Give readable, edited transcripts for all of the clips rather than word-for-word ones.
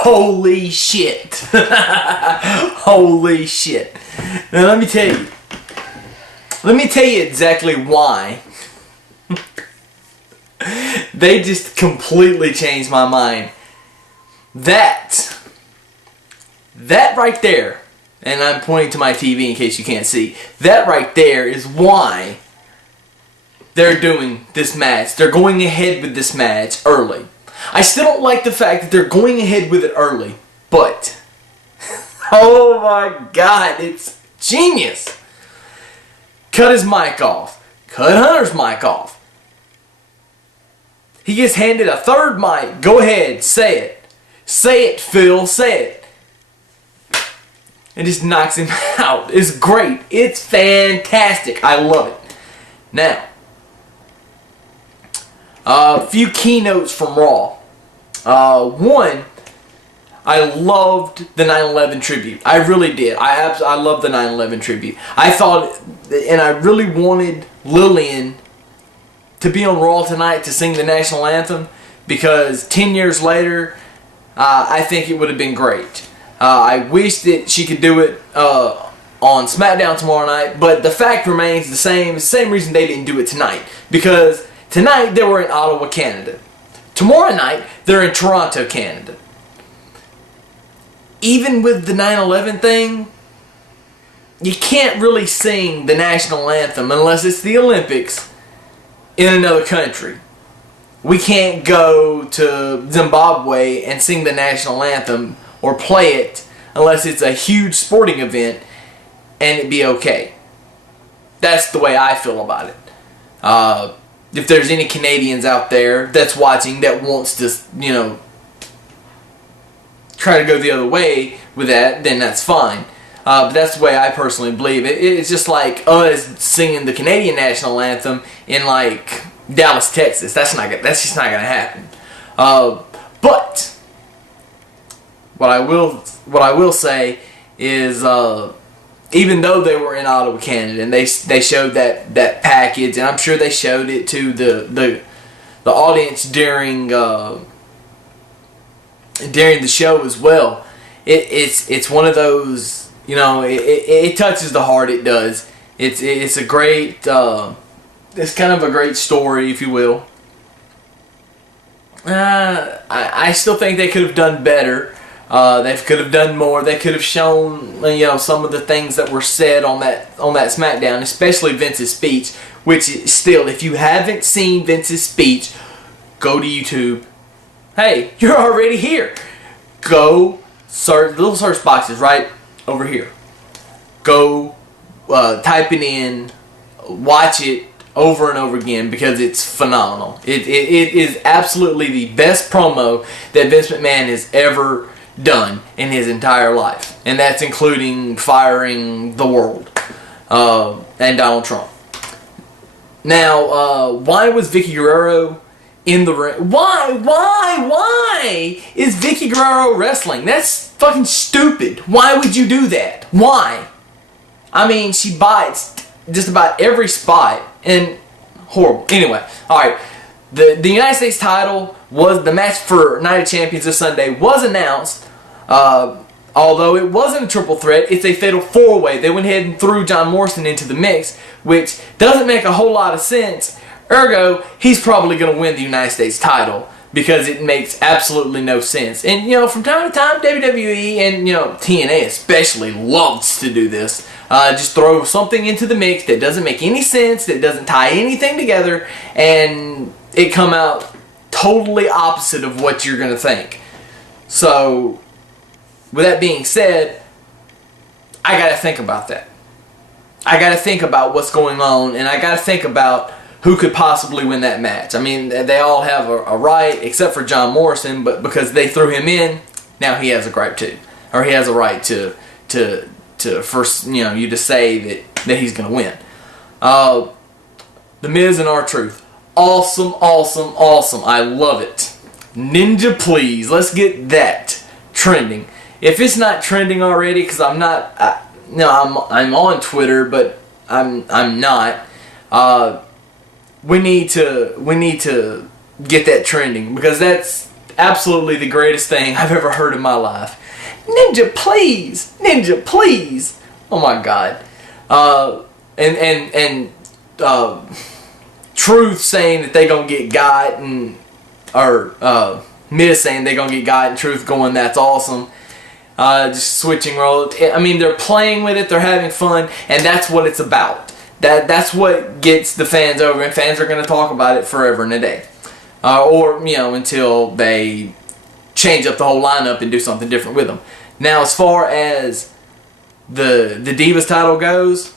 Holy shit. Holy shit. Now let me tell you. Let me tell you exactly why they just completely changed my mind. That right there, and I'm pointing to my TV in case you can't see, that right there is why they're doing this match. They're going ahead with this match early. I still don't like the fact that they're going ahead with it early, but oh my god, it's genius. Cut his mic off. Cut Hunter's mic off. He gets handed a third mic. Go ahead, say it. Say it, Phil, say it. And just knocks him out. It's great. It's fantastic. I love it. Now, a few keynotes from Raw. One, I loved the 9/11 tribute. I really did. I loved the 9/11 tribute. I thought, and I really wanted Lillian to be on Raw tonight to sing the national anthem, because 10 years later, I think it would have been great. I wish that she could do it on SmackDown tomorrow night, but the fact remains the same. It's the same reason they didn't do it tonight, because tonight they were in Ottawa, Canada. Tomorrow night, they're in Toronto, Canada. Even with the 9/11 thing, you can't really sing the national anthem unless it's the Olympics in another country. We can't go to Zimbabwe and sing the national anthem or play it unless it's a huge sporting event and it be okay. That's the way I feel about it. If there's any Canadians out there that's watching that wants to, try to go the other way with that, then that's fine. But that's the way I personally believe it. It's just like us singing the Canadian national anthem in like Dallas, Texas. That's just not gonna happen. But what I will say is, even though they were in Ottawa, Canada, and they showed that package, and I'm sure they showed it to the audience during the show as well. It's one of those, it touches the heart. It does. It's a great. It's kind of a great story, if you will. I still think they could have done better. They could have done more. They could have shown, some of the things that were said on that SmackDown, especially Vince's speech. Which still, if you haven't seen Vince's speech, go to YouTube. Hey, you're already here. Go search, little search boxes right over here. Go type it in, watch it over and over again, because it's phenomenal. It is absolutely the best promo that Vince McMahon has ever done in his entire life, and that's including firing the world and Donald Trump. Now, why was Vicky Guerrero in the ring? Why is Vicky Guerrero wrestling? That's fucking stupid. Why would you do that? Why? I mean, she bites just about every spot, and horrible. Anyway, alright. The United States title was, the match for Night of Champions this Sunday was announced. Although it wasn't a triple threat, it's a fatal four-way. They went ahead and threw John Morrison into the mix, which doesn't make a whole lot of sense. Ergo, he's probably going to win the United States title, because it makes absolutely no sense. And, from time to time, WWE and, TNA especially loves to do this. Just throw something into the mix that doesn't make any sense, that doesn't tie anything together, and it come out totally opposite of what you're going to think. So, with that being said, I got to think about that. I got to think about what's going on, and I got to think about who could possibly win that match. I mean, they all have a right, except for John Morrison, but because they threw him in, now he has a gripe too. Or he has a right to first, you to say that he's going to win. The Miz and R-Truth. Awesome, awesome, awesome. I love it. Ninja Please. Let's get that trending. If it's not trending already, because I'm not, I'm on Twitter, but I'm not. We need to get that trending, because absolutely the greatest thing I've ever heard in my life. Ninja, please! Ninja, please! Oh my God. Truth saying that they gonna get got, and or Miz saying they gonna get got, and Truth going, that's awesome. Just switching roles. I mean, they're playing with it, they're having fun, and that's what it's about. That's what gets the fans over, and fans are gonna talk about it forever and a day. Or, you know, until they change up the whole lineup and do something different with them. Now, as far as the Divas title goes,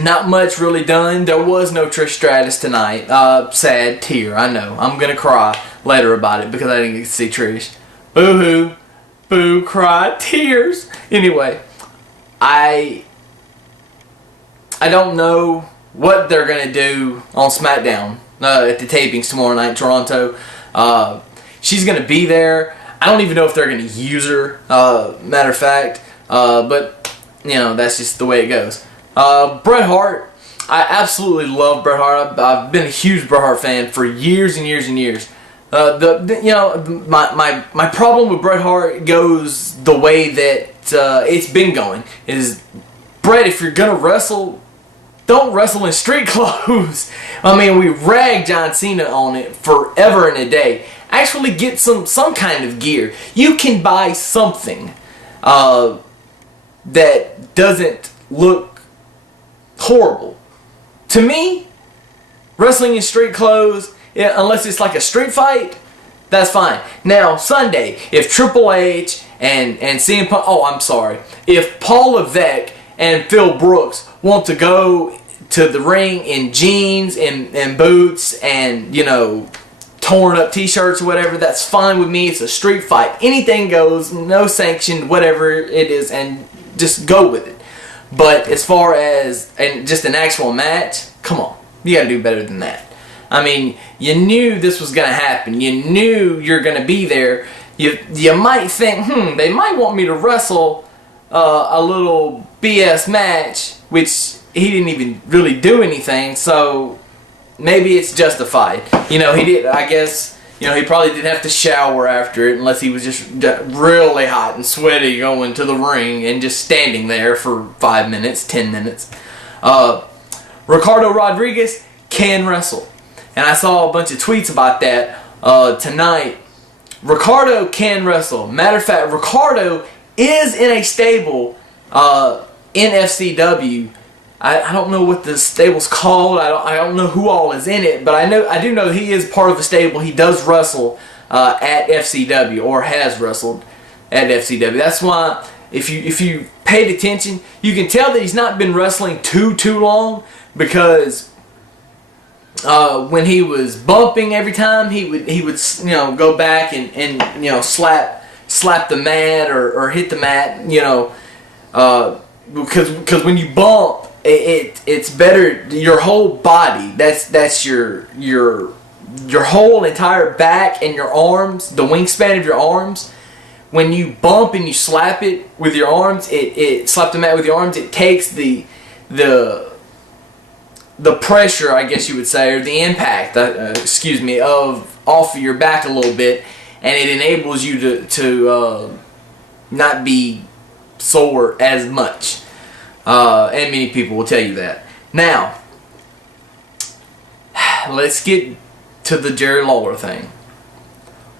not much really done. There was no Trish Stratus tonight. Sad tear, I know. I'm gonna cry later about it because I didn't get to see Trish. Boo-hoo. Boo, cry, tears. Anyway, I don't know what they're gonna do on SmackDown at the tapings tomorrow night in Toronto. She's gonna be there. I don't even know if they're gonna use her. Matter of fact, but you know, that's just the way it goes. Bret Hart, I absolutely love Bret Hart. I've been a huge Bret Hart fan for years and years and years. My problem with Bret Hart goes the way that it's been going. Is, Bret, if you're gonna wrestle, don't wrestle in street clothes. I mean, we rag John Cena on it forever and a day. Actually get some kind of gear. You can buy something that doesn't look horrible. To me, wrestling in street clothes, yeah, unless it's like a street fight, that's fine. Now, Sunday, if Triple H and CM Punk, if Paul Levesque and Phil Brooks want to go to the ring in jeans and boots and, you know, torn up t-shirts or whatever, that's fine with me. It's a street fight. Anything goes, no sanction, whatever it is, and just go with it. But as far as just an actual match, come on. You gotta do better than that. I mean, you knew this was gonna happen. You knew you're gonna be there. You might think, they might want me to wrestle a little BS match, which he didn't even really do anything, so maybe it's justified. You know, he did, I guess, you know, he probably didn't have to shower after it unless he was just really hot and sweaty going to the ring and just standing there for 5 minutes, 10 minutes. Ricardo Rodriguez can wrestle. And I saw a bunch of tweets about that tonight. Ricardo can wrestle. Matter of fact, Ricardo is in a stable in FCW. I don't know what the stable's called. I don't know who all is in it, but I do know he is part of the stable. He does wrestle at FCW, or has wrestled at FCW. That's why if you paid attention, you can tell that he's not been wrestling too long, because when he was bumping every time, he would you know, go back and you know, slap the mat or hit the mat, you know, because when you bump, it's better, your whole body, that's your whole entire back and your arms, the wingspan of your arms. When you bump and you slap it with your arms, it slap the mat with your arms, it takes the pressure, I guess you would say, or the impact, off of your back a little bit, and it enables you to not be sore as much. And many people will tell you that. Now, let's get to the Jerry Lawler thing.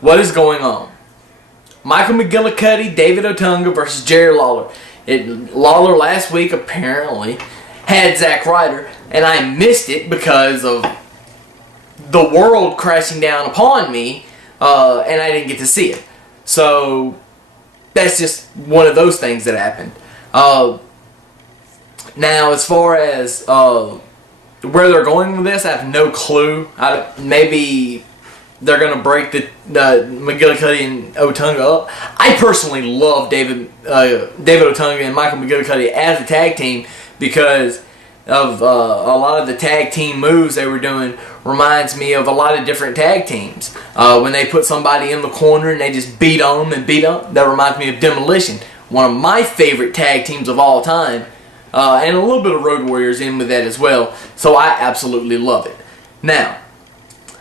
What is going on? Michael McGillicuddy, David Otunga versus Jerry Lawler. Lawler last week apparently had Zack Ryder, and I missed it because of the world crashing down upon me, and I didn't get to see it. So that's just one of those things that happened. Now, as far as where they're going with this, I have no clue. Maybe they're going to break the McGillicuddy and Otunga up. I personally love David Otunga and Michael McGillicuddy as a tag team, because of a lot of the tag team moves they were doing reminds me of a lot of different tag teams. When they put somebody in the corner and they just beat on them and beat up, that reminds me of Demolition, one of my favorite tag teams of all time. And a little bit of Road Warriors in with that as well. So I absolutely love it. Now,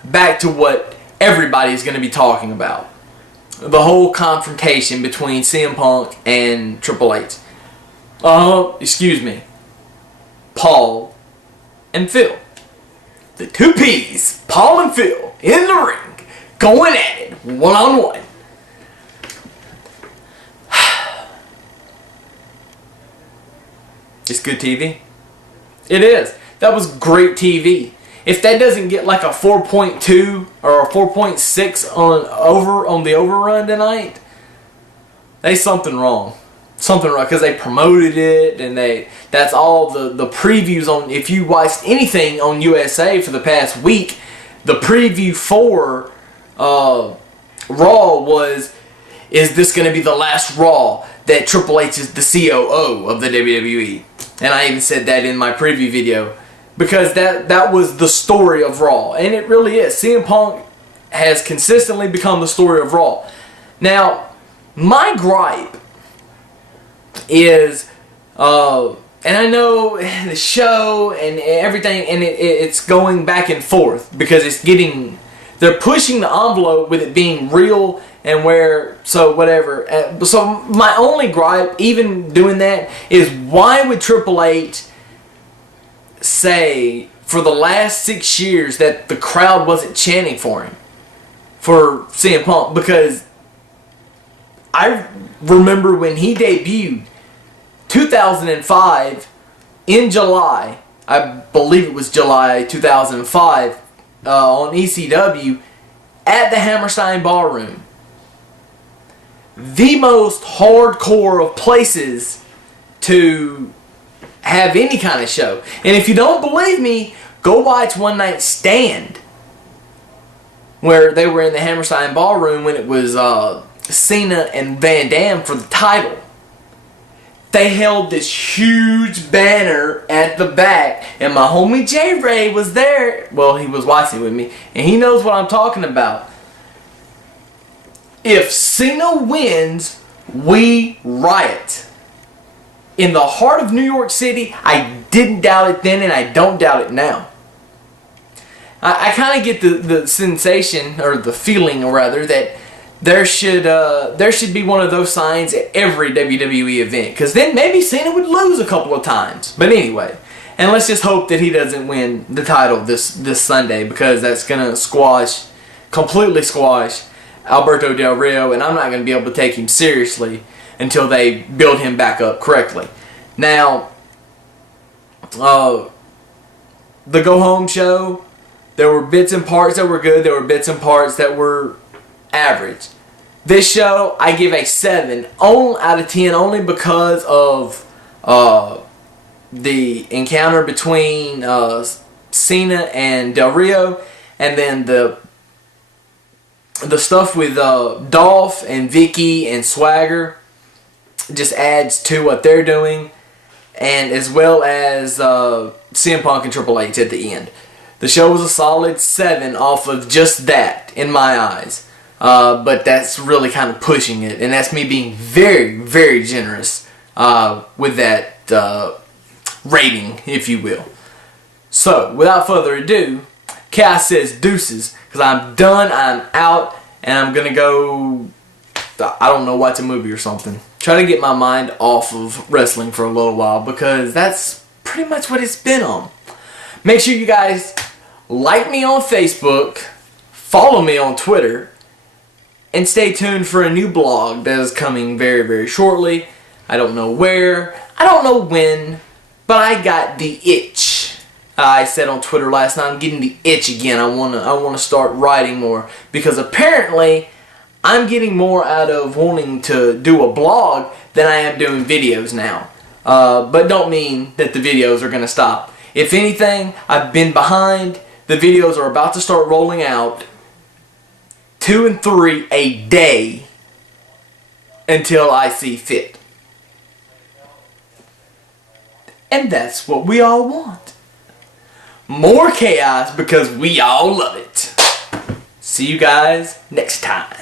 back to what everybody's going to be talking about. The whole confrontation between CM Punk and Triple H. Excuse me. Paul and Phil. The two P's, Paul and Phil, in the ring, going at it, one-on-one. It's good TV. It is. That was great TV. If that doesn't get like a 4.2 or a 4.6 on the overrun tonight, there's something wrong. Something wrong, because they promoted it, and that's all the previews on. If you watched anything on USA for the past week, the preview for Raw was, is this going to be the last Raw that Triple H is the COO of the WWE? And I even said that in my preview video, because that was the story of Raw, and it really is. CM Punk has consistently become the story of Raw. Now, my gripe is, and I know the show and everything, and it's going back and forth because they're pushing the envelope with it being real and whatever. So my only gripe, even doing that, is why would Triple H say for the last 6 years that the crowd wasn't chanting for him, for CM Punk? Because I remember when he debuted 2005 in July, I believe it was July 2005, on ECW at the Hammerstein Ballroom. The most hardcore of places to have any kind of show. And if you don't believe me, go watch One Night Stand, where they were in the Hammerstein Ballroom when it was Cena and Van Dam for the title. They held this huge banner at the back, and my homie J Ray was there. Well, he was watching with me, and he knows what I'm talking about. If Cena wins, we riot. In the heart of New York City, I didn't doubt it then, and I don't doubt it now. I kind of get the sensation, or the feeling, or rather, that there should be one of those signs at every WWE event, because then maybe Cena would lose a couple of times. But anyway, and let's just hope that he doesn't win the title this Sunday, because that's gonna completely squash Alberto Del Rio, and I'm not gonna be able to take him seriously until they build him back up correctly. Now, the Go Home show, there were bits and parts that were good. There were bits and parts that were average. This show, I give a 7 out of 10 only because of the encounter between Cena and Del Rio, and then the stuff with Dolph and Vicky and Swagger just adds to what they're doing, and as well as CM Punk and Triple H at the end. The show was a solid 7 off of just that, in my eyes. But that's really kind of pushing it, and that's me being very, very generous with that rating, if you will. So, without further ado, Chaos says deuces, because I'm done, I'm out, and I'm going to go, I don't know, watch a movie or something. Try to get my mind off of wrestling for a little while, because that's pretty much what it's been on. Make sure you guys like me on Facebook, follow me on Twitter, and stay tuned for a new blog that is coming very, very shortly. I don't know where, I don't know when, but I got the itch. I said on Twitter last night, I'm getting the itch again. I wanna start writing more, because apparently I'm getting more out of wanting to do a blog than I am doing videos now. But don't mean that the videos are gonna stop. If anything, I've been behind. The videos are about to start rolling out. 2 and 3 a day until I see fit. And that's what we all want. More chaos, because we all love it. See you guys next time.